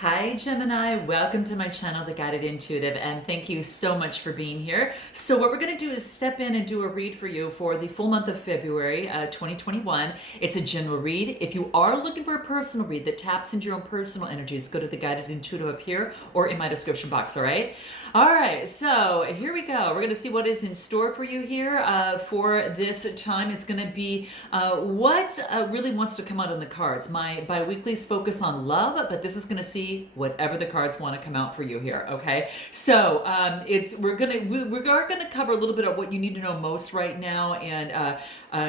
Hi Gemini, welcome to my channel, The Guided Intuitive, and thank you so much for being here. So what we're going to do is step in and do a read for you for the full month of February 2021. It's a general read. If you are looking for a personal read that taps into your own personal energies, go to The Guided Intuitive up here or in my description box, all right? All right, so here we go. We're going to see what is in store for you here for this time. It's going to be what really wants to come out in the cards. My bi-weekly's focus on love, but this is going to see whatever the cards want to come out for you here. Okay, so we're gonna cover a little bit of what you need to know most right now, and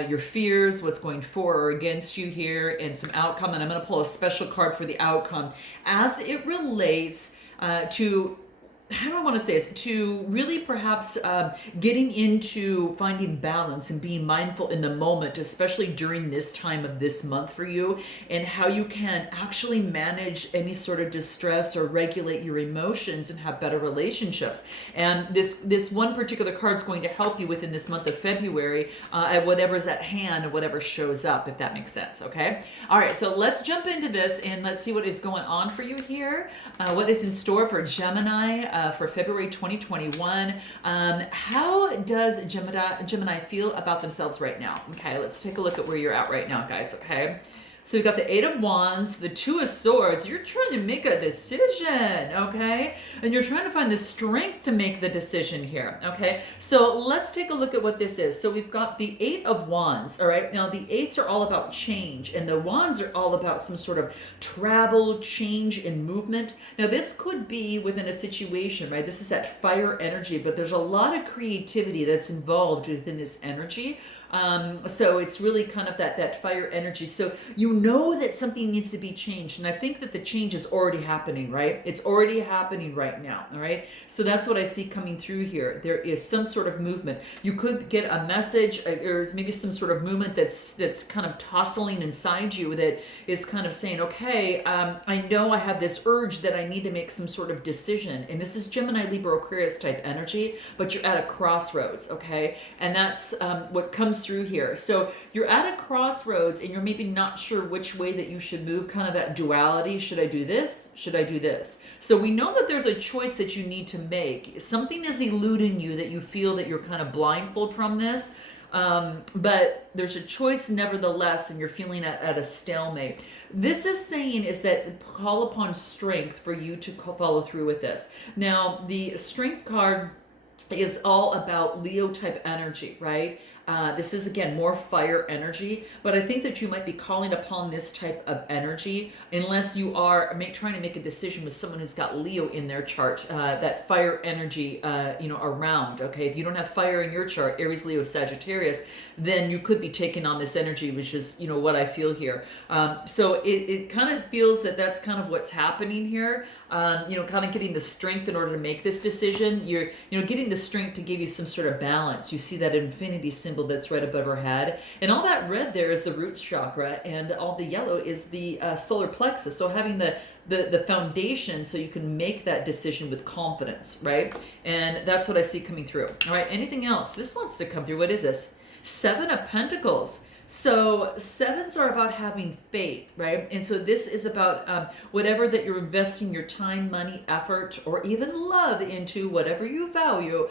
your fears, what's going for or against you here, and some outcome. And I'm going to pull a special card for the outcome as it relates to, how do I want to say this, to really perhaps getting into finding balance and being mindful in the moment, especially during this time of this month for you, and how you can actually manage any sort of distress or regulate your emotions and have better relationships. And this one particular card is going to help you within this month of February at whatever's at hand and whatever shows up, if that makes sense. Okay. All right. So let's jump into this and let's see what is going on for you here. What is in store for Gemini for February 2021. How does Gemini feel about themselves right now? Okay, let's take a look at where you're at right now, guys, okay? So we've got the Eight of Wands, the Two of Swords. You're trying to make a decision, okay? And you're trying to find the strength to make the decision here, okay? So let's take a look at what this is. So we've got the Eight of Wands, all right? Now, the Eights are all about change, and the Wands are all about some sort of travel, change, and movement. Now, this could be within a situation, right? This is that fire energy, but there's a lot of creativity that's involved within this energy. So it's really kind of that fire energy. So you know that something needs to be changed. And I think that the change is already happening, right? It's already happening right now. All right. So that's what I see coming through here. There is some sort of movement. You could get a message. There's maybe some sort of movement that's kind of tossing inside you that is kind of saying, okay, I know I have this urge that I need to make some sort of decision. And this is Gemini, Libra, Aquarius type energy, but you're at a crossroads. Okay. And that's what comes through here. So you're at a crossroads and you're maybe not sure which way that you should move, kind of that duality. Should I do this? Should I do this? So we know that there's a choice that you need to make. Something is eluding you that you feel that you're kind of blindfolded from this. But there's a choice nevertheless, and you're feeling at a stalemate. This is saying is that call upon strength for you to follow through with this. Now, the strength card is all about Leo type energy, right? This is, again, more fire energy, but I think that you might be calling upon this type of energy unless you are trying to make a decision with someone who's got Leo in their chart, that fire energy, around, okay? If you don't have fire in your chart, Aries, Leo, Sagittarius, then you could be taking on this energy, which is, what I feel here. So it kind of feels that that's kind of what's happening here. Kind of getting the strength in order to make this decision. You're, getting the strength to give you some sort of balance. You see that infinity symbol that's right above her head. And all that red there is the roots chakra, and all the yellow is the solar plexus. So having the foundation so you can make that decision with confidence, right? And that's what I see coming through. All right, anything else? This wants to come through. What is this? Seven of Pentacles. So sevens are about having faith, right? And so this is about whatever that you're investing your time, money, effort, or even love into, whatever you value.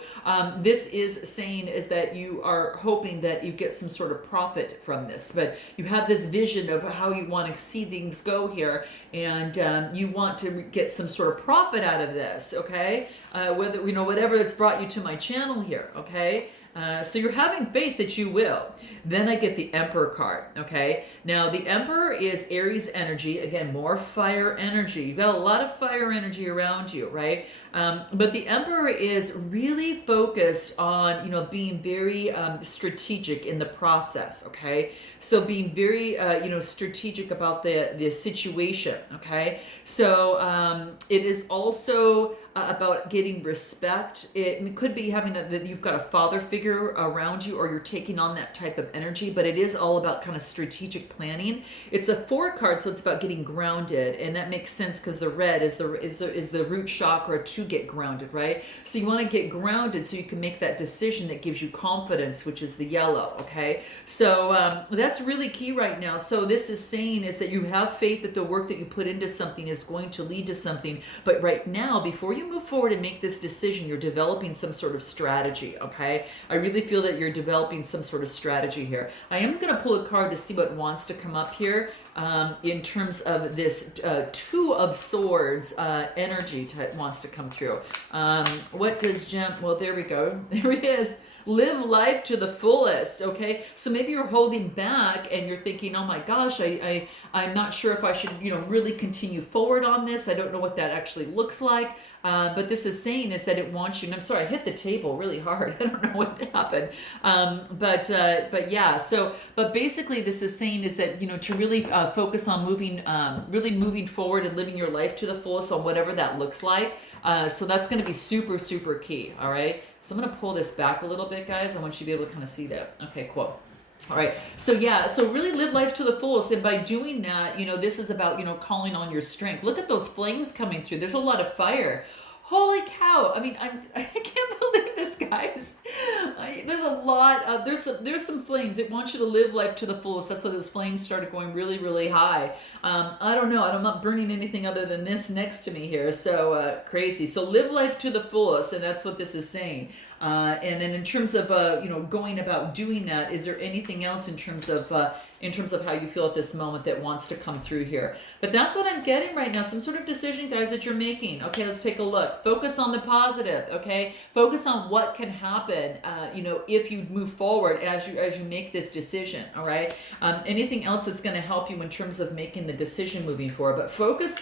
This is saying is that you are hoping that you get some sort of profit from this, but you have this vision of how you want to see things go here, and you want to get some sort of profit out of this, okay? Whatever that's brought you to my channel here, okay? So you're having faith that you will. Then I get the Emperor card, okay? Now, the Emperor is Aries energy. Again, more fire energy. You've got a lot of fire energy around you, right? But the Emperor is really focused on, being very strategic in the process, okay? So being very, strategic about the situation, okay? So it is also about getting respect. It could be that you've got a father figure around you, or you're taking on that type of energy, but it is all about kind of strategic planning. It's a 4 card, so it's about getting grounded, and that makes sense because the red is the root chakra to to get grounded, right? So you want to get grounded so you can make that decision that gives you confidence, which is the yellow, okay? So that's really key right now. So this is saying is that you have faith that the work that you put into something is going to lead to something. But right now, before you move forward and make this decision, you're developing some sort of strategy, okay? I really feel that you're developing some sort of strategy here. I am going to pull a card to see what wants to come up here in terms of this Two of Swords energy wants to come through. What does well, there we go. There it is. Live life to the fullest, okay? So maybe you're holding back and you're thinking, oh my gosh, I'm not sure if I should, really continue forward on this. I don't know what that actually looks like. But this is saying is that it wants you, and I'm sorry, I hit the table really hard. I don't know what happened. But yeah, but basically this is saying is that, to really focus on really moving forward and living your life to the fullest on whatever that looks like. So that's going to be super, super key. All right. So I'm going to pull this back a little bit, guys. I want you to be able to kind of see that. Okay, cool. All right. So yeah, so really live life to the fullest. And by doing that, this is about, calling on your strength. Look at those flames coming through. There's a lot of fire. Holy cow. I mean, I can't believe this, guys. There's a lot of, there's some flames. It wants you to live life to the fullest. That's why those flames started going really, really high. I don't know. I'm not burning anything other than this next to me here. So crazy. So live life to the fullest. And that's what this is saying. And then in terms of, going about doing that, is there anything else in terms of how you feel at this moment that wants to come through here? But that's what I'm getting right now. Some sort of decision, guys, that you're making. Okay, let's take a look. Focus on the positive, okay? Focus on what can happen, if you move forward as you make this decision, all right? Anything else that's going to help you in terms of making the decision moving forward. But focus,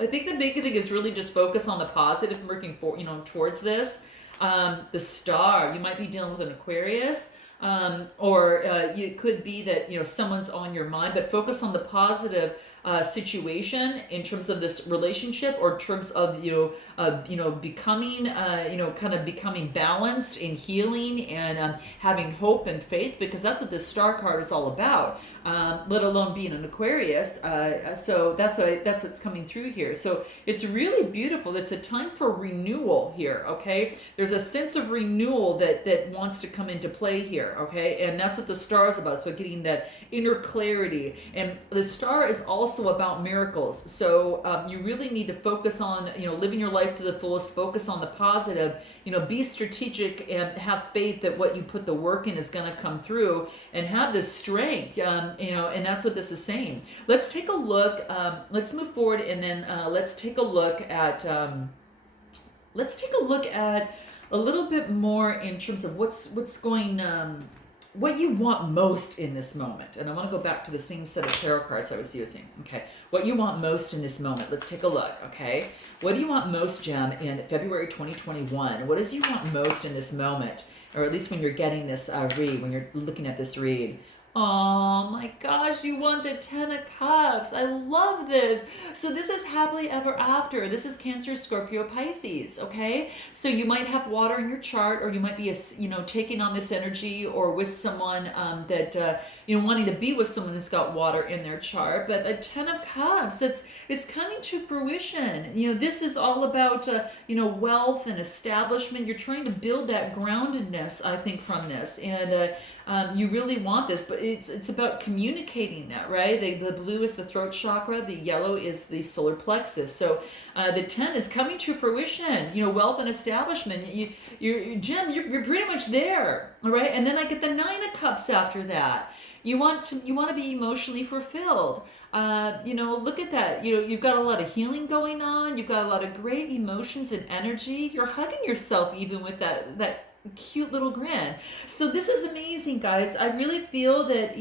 I think the big thing is really just focus on the positive, working for, towards this. The star, you might be dealing with an Aquarius, or it could be that someone's on your mind, but focus on the positive situation in terms of this relationship, or in terms of becoming kind of becoming balanced and healing and having hope and faith, because that's what this star card is all about. Let alone being an Aquarius. So that's what's coming through here. So it's really beautiful. It's a time for renewal here, okay? There's a sense of renewal that wants to come into play here, okay? And that's what the star is about. It's about getting that inner clarity. And the star is also about miracles. So you really need to focus on, living your life to the fullest, focus on the positive, be strategic and have faith that what you put the work in is going to come through, and have this strength, and that's what this is saying. Let's take a look. Let's move forward, and then let's take a look at a little bit more in terms of what's going, what you want most in this moment. And I want to go back to the same set of tarot cards I was using. Okay, what you want most in this moment. Let's take a look, okay? What do you want most, Gem, in February 2021? What does you want most in this moment? Or at least when you're getting this read, when you're looking at this read. Oh my gosh, you want the 10 of Cups. I love this. So this is happily ever after. This is Cancer, Scorpio, Pisces, okay? So you might have water in your chart, or you might be, taking on this energy, or with someone that, wanting to be with someone that's got water in their chart. But a 10 of Cups, it's coming to fruition. This is all about, wealth and establishment. You're trying to build that groundedness, I think, from this. And, you really want this, but it's about communicating that, right? The blue is the throat chakra, the yellow is the solar plexus. So the 10 is coming to fruition. Wealth and establishment. Jim, you're pretty much there, all right? And then I get the 9 of Cups after that. You want to be emotionally fulfilled. Look at that. You've got a lot of healing going on. You've got a lot of great emotions and energy. You're hugging yourself even with that cute little grin. So this is amazing, guys. I really feel that,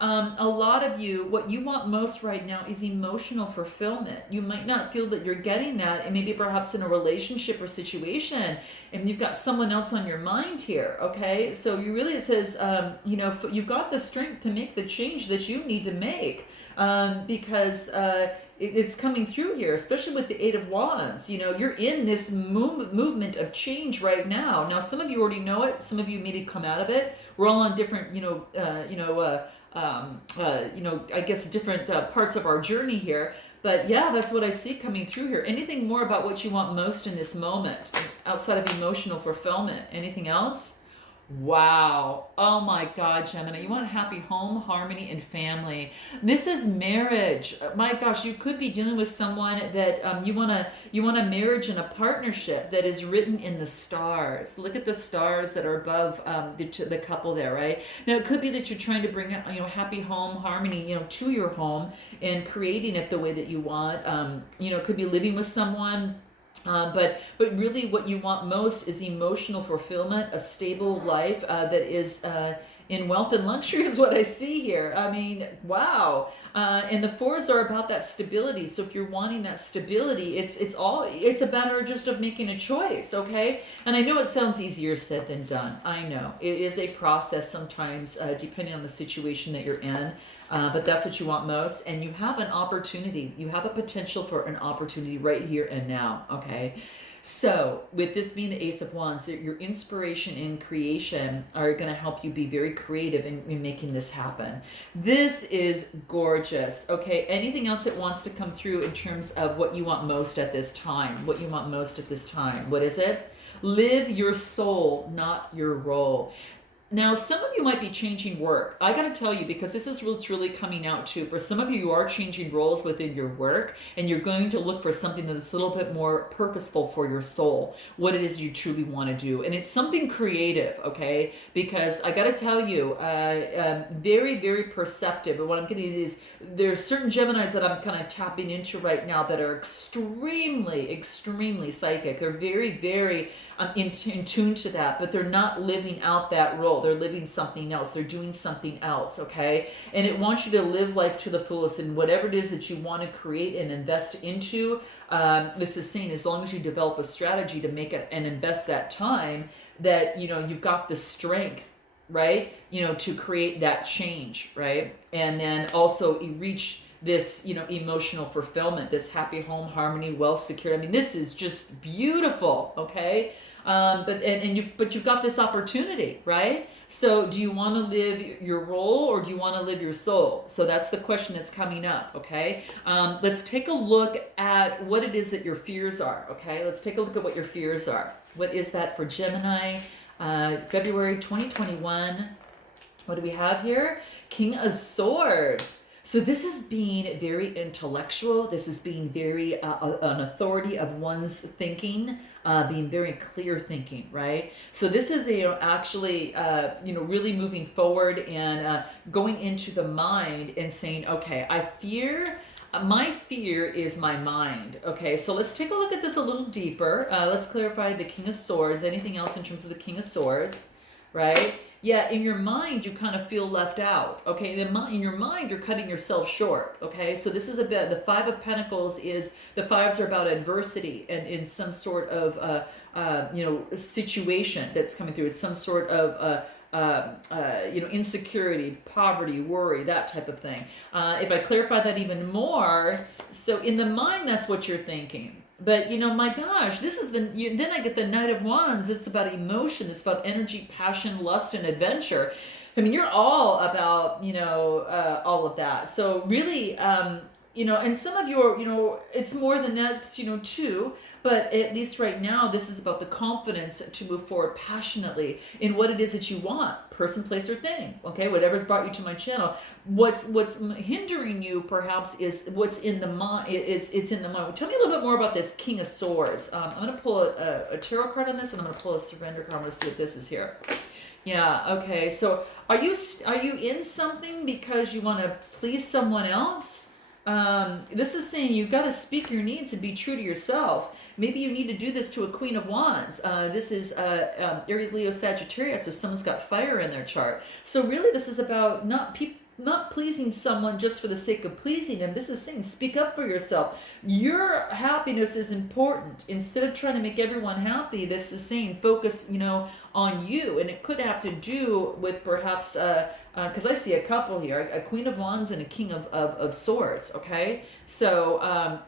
a lot of you, what you want most right now is emotional fulfillment. You might not feel that you're getting that, and maybe perhaps in a relationship or situation, and you've got someone else on your mind here, okay? So you really, it says, you've got the strength to make the change that you need to make, because it's coming through here, especially with the 8 of Wands. You're in this movement of change right now. Now, some of you already know it. Some of you maybe come out of it. We're all on different, I guess different parts of our journey here. But yeah, that's what I see coming through here. Anything more about what you want most in this moment outside of emotional fulfillment? Anything else? Wow. Oh my God, Gemini. You want a happy home, harmony, and family. This is marriage. My gosh, you could be dealing with someone that you want a marriage and a partnership that is written in the stars. Look at the stars that are above the couple there, right? Now it could be that you're trying to bring happy home, harmony, to your home and creating it the way that you want. It could be living with someone, but really what you want most is emotional fulfillment, a stable life that is in wealth and luxury is what I see here. I mean, wow. And the fours are about that stability. So if you're wanting that stability, it's a matter just of making a choice, okay? And I know it sounds easier said than done. I know it is a process sometimes, depending on the situation that you're in. But that's what you want most, and you have an opportunity. You have a potential for an opportunity right here and now, okay? So, with this being the Ace of Wands, your inspiration and creation are going to help you be very creative in making this happen. This is gorgeous, okay? Anything else that wants to come through in terms of what you want most at this time? What you want most at this time? What is it? Live your soul, not your role. Now, some of you might be changing work. I got to tell you, because this is what's really coming out too. For some of you, you are changing roles within your work, and you're going to look for something that's a little bit more purposeful for your soul, what it is you truly want to do. And it's something creative, okay? Because I got to tell you, very, very perceptive. But what I'm getting is there's certain Geminis that I'm kind of tapping into right now that are extremely, extremely psychic. They're very, very in tune to that, but they're not living out that role. They're living something else. They're doing something else, okay? And it wants you to live life to the fullest, and whatever it is that you want to create and invest into, this is saying as long as you develop a strategy to make it and invest that time, that, you've got the strength, right? To create that change, right? And then also you reach this, emotional fulfillment, this happy home, harmony, well secured. I mean, this is just beautiful, okay? But you've got this opportunity, right? So do you want to live your role or do you want to live your soul? So that's the question that's coming up, okay? Let's take a look at what it is that your fears are, okay? Let's take a look at what your fears are. What is that for Gemini? February 2021. What do we have here? King of Swords. So this is being very intellectual. This is being very an authority of one's thinking, being very clear thinking, right? So this is actually really moving forward and going into the mind and saying, okay, my fear is my mind. Okay, so let's take a look at this a little deeper. Let's clarify the King of Swords. Anything else in terms of the King of Swords, right? Yeah, in your mind, you kind of feel left out. Okay, in your mind, you're cutting yourself short. Okay, so this is the Five of Pentacles is, the fives are about adversity and in some sort of, situation that's coming through. It's some sort of, insecurity, poverty, worry, that type of thing. If I clarify that even more, so in the mind, that's what you're thinking. But, my gosh, this is then I get the Knight of Wands. It's about emotion. It's about energy, passion, lust, and adventure. I mean, you're all about, all of that. So really, and some of your, it's more than that, too. But at least right now, this is about the confidence to move forward passionately in what it is that you want, person, place, or thing. Okay, whatever's brought you to my channel. What's hindering you, perhaps, is what's in the mind. It's in the mind. Tell me a little bit more about this King of Swords. I'm going to pull a tarot card on this, and I'm going to pull a surrender card. I'm going to see what this is here. Yeah. Okay. So are you in something because you want to please someone else? This is saying you've got to speak your needs and be true to yourself. Maybe you need to do this to a Queen of Wands. This is Aries, Leo, Sagittarius, so someone's got fire in their chart. So really this is about not pleasing someone just for the sake of pleasing them. This is saying speak up for yourself. Your happiness is important. Instead of trying to make everyone happy, this is saying focus, on you. And it could have to do with perhaps, because I see a couple here, a Queen of Wands and a King of Swords, okay? So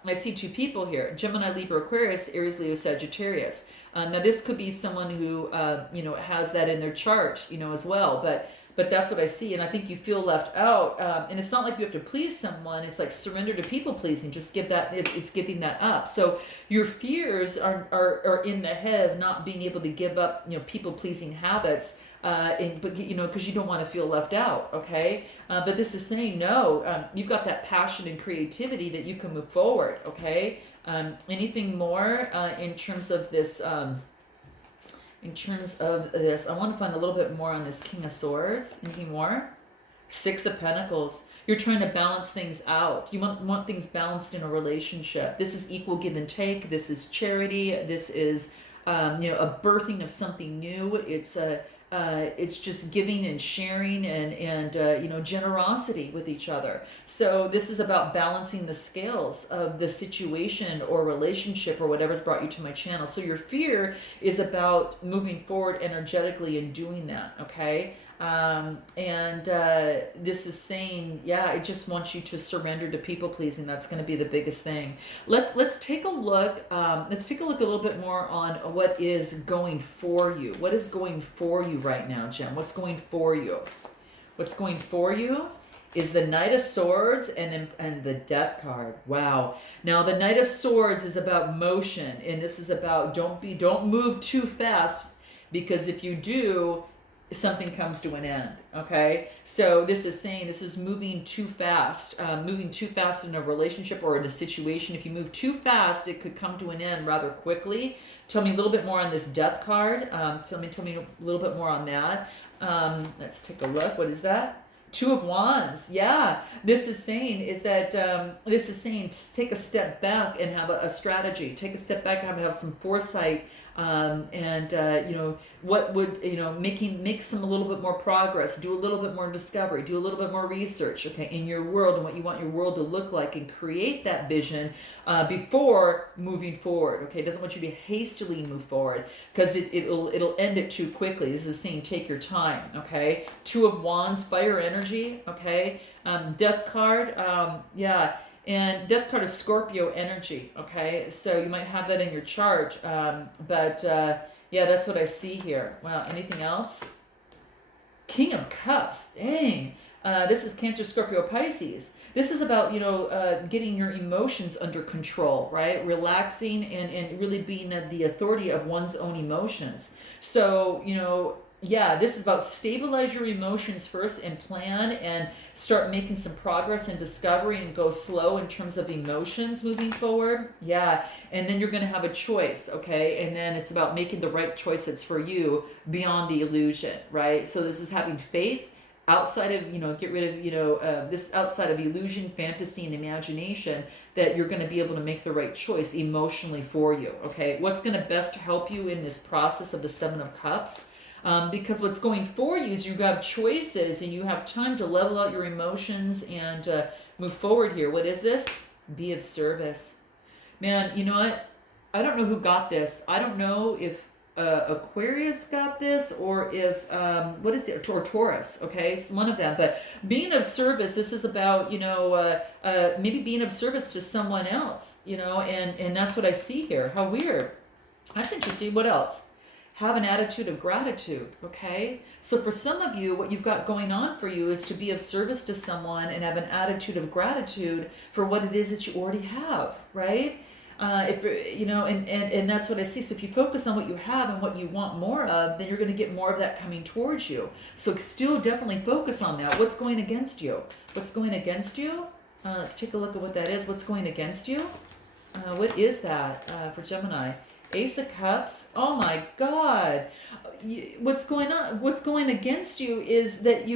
I see two people here, Gemini, Libra, Aquarius, Aries, Leo, Sagittarius. Now this could be someone who, has that in their chart, as well. But but that's what I see, and I think you feel left out. And it's not like you have to please someone. It's like surrender to people pleasing. Just give that. It's giving that up. So your fears are in the head of not being able to give up, people pleasing habits. But because you don't want to feel left out, okay? But this is saying no. You've got that passion and creativity that you can move forward, okay? Anything more in terms of this? I want to find a little bit more on this King of Swords. Anything more? Six of Pentacles. You're trying to balance things out. You want things balanced in a relationship. This is equal give and take. This is charity. This is a birthing of something new. It's just giving and sharing and generosity with each other. So this is about balancing the scales of the situation or relationship or whatever's brought you to my channel. So your fear is about moving forward energetically and doing that, okay? This is saying, I just want you to surrender to people pleasing. That's going to be the biggest thing. Let's take a look. Let's take a look a little bit more on what is going for you. What is going for you right now, Jem? What's going for you? What's going for you is the Knight of Swords and the Death card. Wow. Now the Knight of Swords is about motion, and this is about don't move too fast, because if you do, something comes to an end, okay? So this is saying this is moving too fast in a relationship or in a situation. If you move too fast, it could come to an end rather quickly. Tell me a little bit more on this Death card. Tell me a little bit more on that. Let's take a look. What is that? Two of Wands. Yeah, this is saying take a step back and have a strategy. Take a step back and have some foresight. What would make some a little bit more progress, do a little bit more discovery, do a little bit more research, okay, in your world and what you want your world to look like, and create that vision before moving forward, okay? It doesn't want you to hastily move forward, because it'll end it too quickly. This is saying take your time, okay? Two of Wands, fire energy, okay? Death card, and Death card is Scorpio energy, okay? So you might have that in your chart, that's what I see here. Wow, anything else? King of Cups, dang. This is Cancer, Scorpio, Pisces. This is about, getting your emotions under control, right? Relaxing and really being the authority of one's own emotions. So, this is about stabilize your emotions first and plan and start making some progress and discovery and go slow in terms of emotions moving forward. Yeah. And then you're going to have a choice. Okay. And then it's about making the right choice that's for you beyond the illusion, right? So this is having faith outside of, get rid of, this outside of illusion, fantasy, and imagination, that you're going to be able to make the right choice emotionally for you. Okay. What's going to best help you in this process of the Seven of Cups? Because what's going for you is you have choices and you have time to level out your emotions and move forward here. What is this? Be of service. Man, you know what? I don't know who got this. I don't know if Aquarius got this or if, what is it? Or Taurus, okay? It's one of them. But being of service, this is about, maybe being of service to someone else, and that's what I see here. How weird. That's interesting. What else? Have an attitude of gratitude, okay? So for some of you, what you've got going on for you is to be of service to someone and have an attitude of gratitude for what it is that you already have, right? And that's what I see. So if you focus on what you have and what you want more of, then you're going to get more of that coming towards you. So still definitely focus on that. What's going against you? What's going against you? Let's take a look at what that is. What's going against you? What is that for Gemini? Ace of Cups. Oh my God. What's going on? What's going against you is that the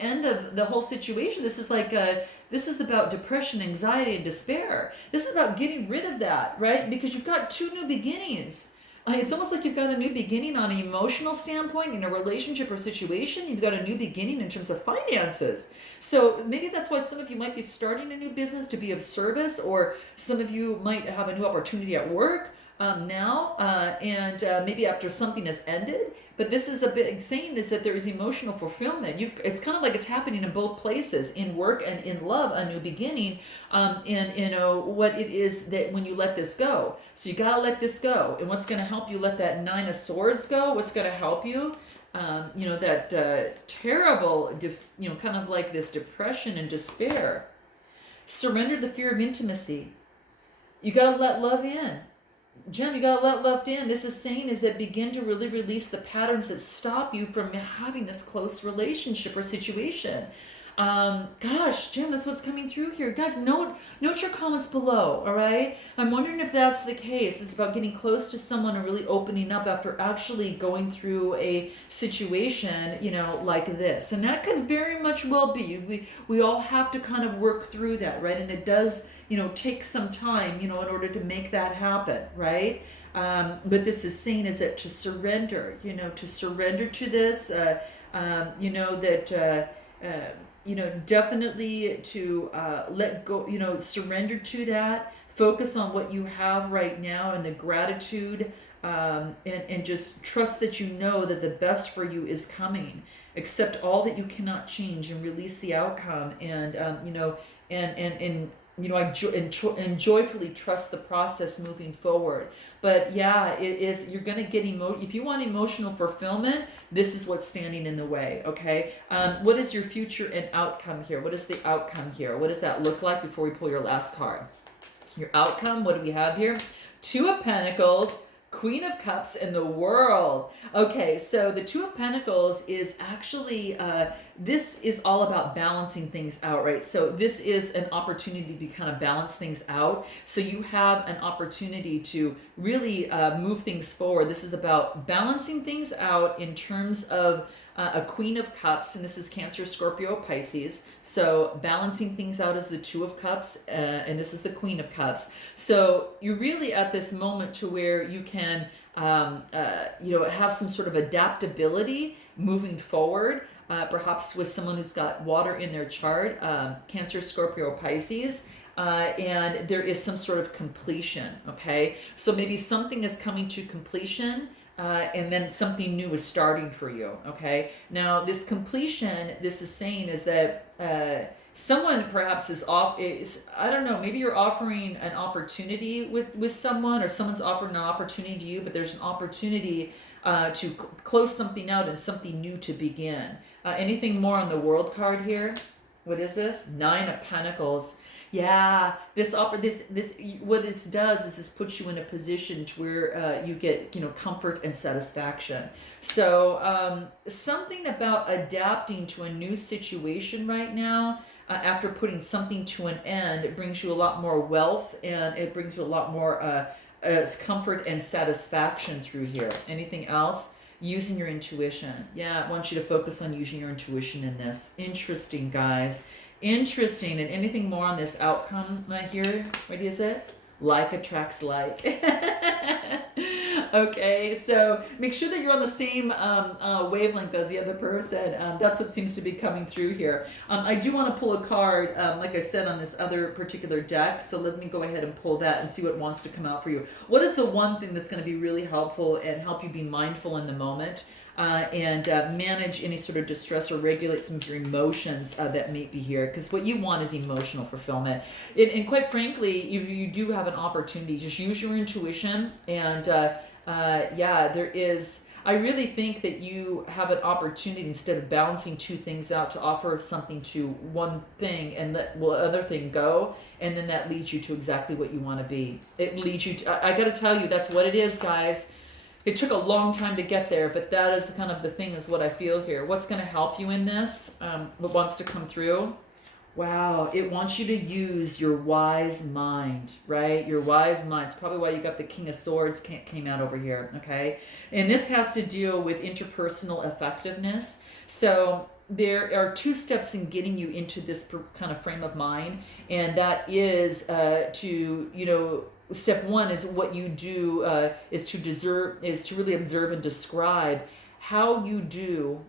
end of the whole situation. This is this is about depression, anxiety, and despair. This is about getting rid of that, right? Because you've got two new beginnings. It's almost like you've got a new beginning on an emotional standpoint in a relationship or situation. You've got a new beginning in terms of finances. So maybe that's why some of you might be starting a new business to be of service, or some of you might have a new opportunity at work now, and maybe after something has ended. But this is a big saying is that there is emotional fulfillment. It's kind of like it's happening in both places, in work and in love, a new beginning. And you know what it is that when you let this go. So you gotta let this go. And what's gonna help you let that Nine of Swords go? What's gonna help you? You know, that terrible, you know, kind of like this depression and despair. Surrender the fear of intimacy. You gotta let love in. Gem, you gotta let love in. This is saying is that begin to really release the patterns that stop you from having this close relationship or situation. Gosh, Gem, that's what's coming through here. Guys, note your comments below, all right? I'm wondering if that's the case. It's about getting close to someone and really opening up after actually going through a situation, you know, like this. And that could very much well be. We all have to kind of work through that, right? And it does, you know, take some time, you know, in order to make that happen, right? But this is saying is that to surrender, you know, to surrender to this, you know, that... you know, definitely to let go, you know, surrender to that, focus on what you have right now and the gratitude, and just trust that you know that the best for you is coming. Accept all that you cannot change and release the outcome, and you know, and you know, and joyfully trust the process moving forward. But yeah, it is, you're going to get if you want emotional fulfillment, this is what's standing in the way, okay? What is your future and outcome here? What is the outcome here? What does that look like before we pull your last card? Your outcome, what do we have here? Two of Pentacles, Queen of Cups, and the World. Okay, so the Two of Pentacles is actually, this is all about balancing things out, right? So this is an opportunity to kind of balance things out. So you have an opportunity to really move things forward. This is about balancing things out in terms of a Queen of Cups, and this is Cancer, Scorpio, Pisces. So balancing things out is the Two of Cups, and this is the Queen of Cups. So you're really at this moment to where you can, you know, have some sort of adaptability moving forward, perhaps with someone who's got water in their chart, Cancer, Scorpio, Pisces. And there is some sort of completion, okay? So maybe something is coming to completion, and then something new is starting for you, okay? Now, this completion, this is saying is that someone perhaps is I don't know, maybe you're offering an opportunity with someone, or someone's offering an opportunity to you, but there's an opportunity to close something out and something new to begin. Anything more on the World card here? What is this? Nine of Pentacles. Yeah, what this does is this puts you in a position to where you get, you know, comfort and satisfaction. So something about adapting to a new situation right now, after putting something to an end, it brings you a lot more wealth, and it brings you a lot more comfort and satisfaction through here. Anything else? Using your intuition. Yeah, I want you to focus on using your intuition in this. Interesting, guys. Interesting. And anything more on this outcome here? What is it? Like attracts like. Okay, so make sure that you're on the same wavelength as the other person. That's what seems to be coming through here. I do want to pull a card, like I said, on this other particular deck. So let me go ahead and pull that and see what wants to come out for you. What is the one thing that's going to be really helpful and help you be mindful in the moment? And manage any sort of distress or regulate some of your emotions that may be here, because what you want is emotional fulfillment. And quite frankly, you do have an opportunity. Just use your intuition, and yeah, there is, I really think that you have an opportunity, instead of balancing two things out, to offer something to one thing and let the other thing go, and then that leads you to exactly what you want to be. It leads you to, I got to tell you, that's what it is, guys. It took a long time to get there, but that is kind of the thing, is what I feel here. What's going to help you in this? What wants to come through? Wow, it wants you to use your wise mind, right? Your wise mind. It's probably why you got the King of Swords came out over here, okay? And this has to deal with interpersonal effectiveness. So there are two steps in getting you into this kind of frame of mind, and that is to, you know, step one is what you do is to really observe and describe how you do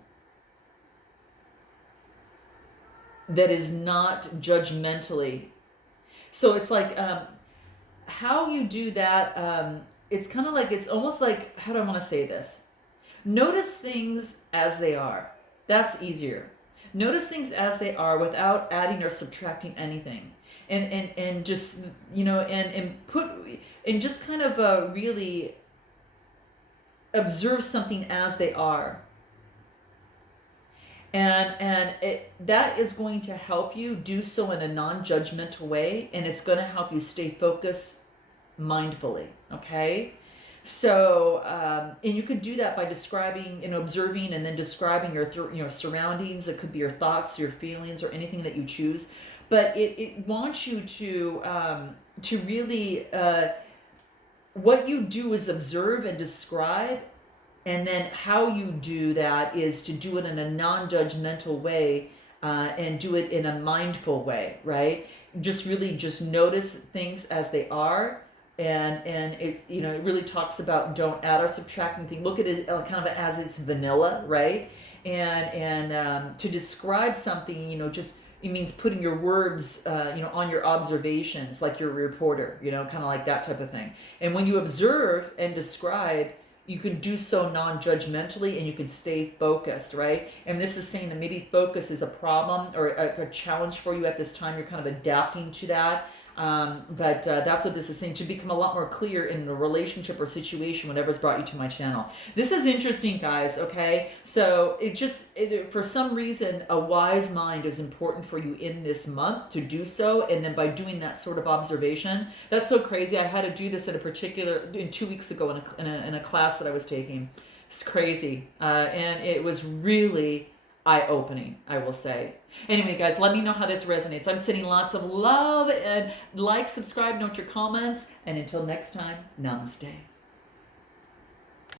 that is not judgmentally. So it's like how you do that. It's kind of like, it's almost like, how do I want to say this? Notice things as they are. That's easier. Notice things as they are without adding or subtracting anything. And just, and just kind of really observe something as they are. That is going to help you do so in a non-judgmental way, and it's going to help you stay focused mindfully, okay? So, and you could do that by describing and observing and then describing your surroundings. It could be your thoughts, your feelings, or anything that you choose. But it wants you to really, what you do is observe and describe, and then how you do that is to do it in a non-judgmental way, and do it in a mindful way, right? Just really just notice things as they are. And it's, it really talks about don't add or subtract anything. Look at it kind of as it's vanilla, right? And to describe something, just it means putting your words, on your observations, like you're a reporter, kind of like that type of thing. And when you observe and describe, you can do so non-judgmentally, and you can stay focused, right? And this is saying that maybe focus is a problem or a challenge for you at this time. You're kind of adapting to that. But that's what this is saying, to become a lot more clear in a relationship or situation, whatever's brought you to my channel. This is interesting, guys, okay? So for some reason, a wise mind is important for you in this month to do so. And then by doing that sort of observation, that's so crazy. I had to do this in 2 weeks ago in a class that I was taking. It's crazy. And it was really eye-opening, I will say. Anyway, guys, let me know how this resonates. I'm sending lots of love, and like, subscribe, note your comments, and until next time, namaste.